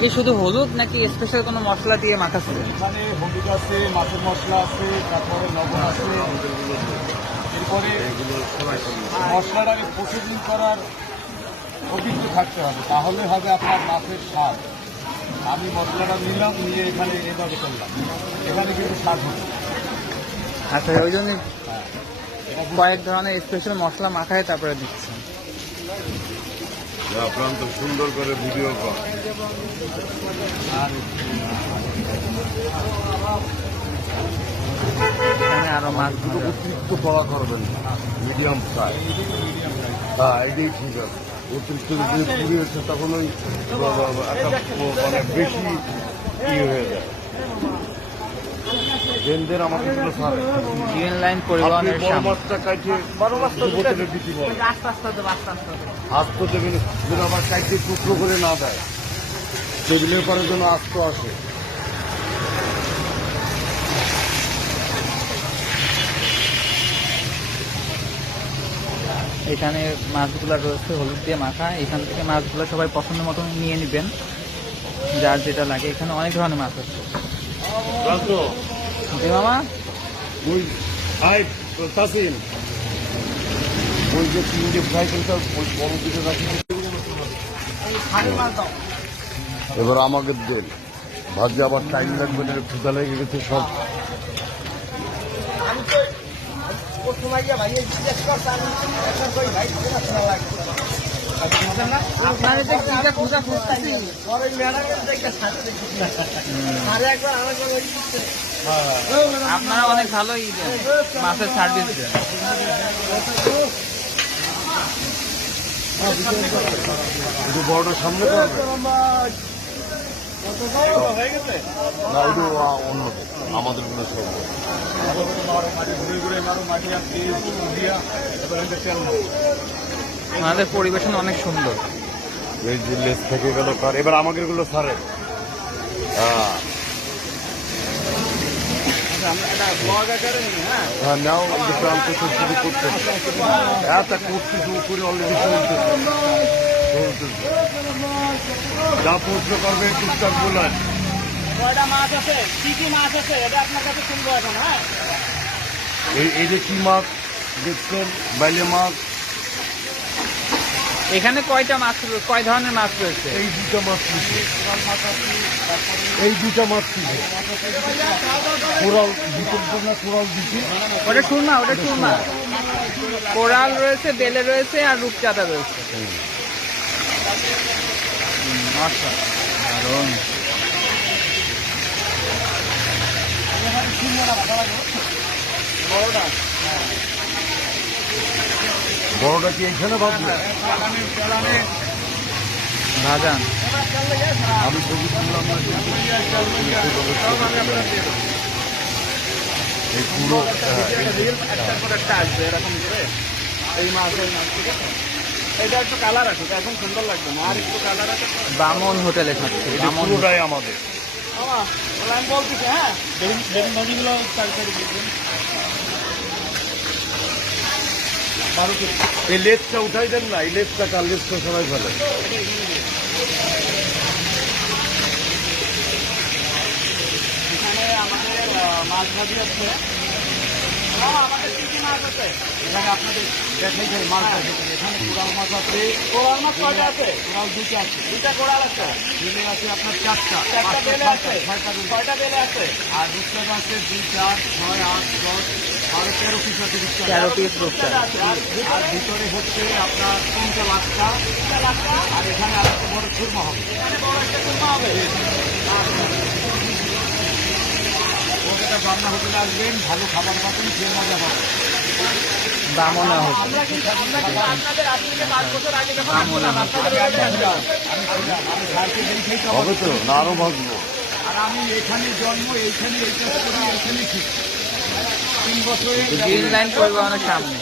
কি শুধু হলুদ নাকি স্পেশাল কোনো মশলা দিয়ে মাখাচ্ছে? এখানে হলুদ আছে, মাছের মশলা আছে, তারপরে লবণ আছে। এরপরে মশলাটাকে প্রসেসিং করার অভিজ্ঞ থাকতে হবে, তাহলে হবে আপনার মাছের স্বাদ। আমি মশলাটা নিলাম, নিয়ে এখানে এভাবে করলাম, এখানে কিন্তু স্বাদ হবে। আচ্ছা, ওই জন্য কয়েক ধরনের স্পেশাল মশলা মাখায় তারপরে দিচ্ছেন। আপনার তো সুন্দর করে ভিডিও কর। এখানে আরো মাছ অতিরিক্ত কড়া করবেন না, মিডিয়াম ফ্রাই। হ্যাঁ, এটাই ঠিক আছে। অতিরিক্ত যদি পুড়ে হচ্ছে তখন ওই মানে বেশি হয়ে যায়। ডেনদের আমাদের গ্রিন লাইন পরিবহনের সামনে। মাছটা কাটে বোতলে দিতে পারে, হাত তো দেবেন যেন আবার কাটে টুকরো করে না দেয়, টেবিলের পরে যেন আস্ত আসে। এখানে মাছগুলো রয়েছে হলুদ দিয়ে মাখা। এখান থেকে মাছগুলো সবাই পছন্দ মতন নিয়ে নেবেন, যার যেটা লাগে। এখানে অনেক ধরনের মাছ আছে। জি মামা, ওই হাই তাসিম, ওই যে তিনটে ফ্রাই করতে ওই বড় দিকে রাখি। এবার আমাকে দেন ভাজতে, আবার টাইম লাগবে না, ক্ষুদা লেগে গেছে সব। আপনারা অনেক ভালোই মাছের সার্ভিস দেন। একটু বড়টা সামনে করবে না, একটু অন্য আমাদের কোনো সব আমাদের পরিবেশন অনেক সুন্দর। এই যে লেস থেকে গেল কার, এবার আমাকে এগুলো সারে। হ্যাঁ হ্যাঁ, নাও এই যে প্রান্ত শুরু করতে এত করতেছে, উপরে অলরেডি চলতেছে। যা প্রশ্ন করবে টুকটাক বলেন। কয়টা মাছ আছে, কি কি মাছ আছে, এটা আপনার কাছে শুনবো এখন। হ্যাঁ, এই যে কি মাছ দেখছেন, বাইলে মাছ। এখানে কয়টা মাছ, কয় ধরনের মাছ রয়েছে? এই দুটা মাছ দিচ্ছে, এই দুটা মাছ দিচ্ছে। কোরাল ভিতর না, কোরাল দিচ্ছে। ওটা সুরমা, ওটা সুরমা। কোরাল রয়েছে, বেলে রয়েছে, আর রূপচাঁদা রয়েছে। দারুণ। বড়টা কি এখানে ভাববে? ভাজান আমি ছবি তুললাম না, এই পুরো আসবে এরকম করে এই মাছ, ওই মাছ, ঠিক আছে। এটা একটু কালার আছে, এখন সুন্দর লাগবে না, আর একটু কালার আছে। বামন হোটেলে খাচ্ছে। বামন পুরোটাই আমাদের। আমি বলতেছি, হ্যাঁ, বেগুন ভাজিগুলো তাড়াতাড়ি দিবেন। এই লেজটা উঠাই দেন না, এই লেজটা কার, লেজটা সবাই ফেলে। এখানে আমাদের মাছ ভাজি আছে। আমাদের কি কি মাছ আছে এখানে আপনাদের দেখাই যায় মাছ আছে। এখানে কোরাল মাছ আছে। কোরাল মাছ কয়টা আছে? কোরাল দুটো আছে, দুইটা কোরাল আছে, বেলে আছে আপনার চারটা, চারটা বেলে আছে, ছয়টা বেলে আছে, আর রূপচাঁদা আছে 2, 4, 6, 8, 10, আরো 13 পিস আছে রূপচাঁদা। 13 পিস রূপচাঁদা আছে। আর আর ভিতরে হচ্ছে আপনার 3টা লাচ্ছা, আর এখানে আরেকটা বড় খুরমা হবে। এখানে বড় একটা কুমা হবে। ওটা রান্না হোটেলে আসবেন, ভালো খাবার পাবেন, খেয়ে মজা পাবেন। বামনা হোটেল। আমরা কিন্তু আপনাদের আজ থেকে 5 বছর আগে যখন বামনা আসলাম, আপনাদের এখানে আসলাম। আমি স্যারকে দেখেই হবে তো না, আরো ভাববো। আর আমি এখানে জন্ম, এইখানে এই কাজ করি, এইখানে শিখি। 3 বছরে গ্রিন লাইন পরিবহনের সামনে।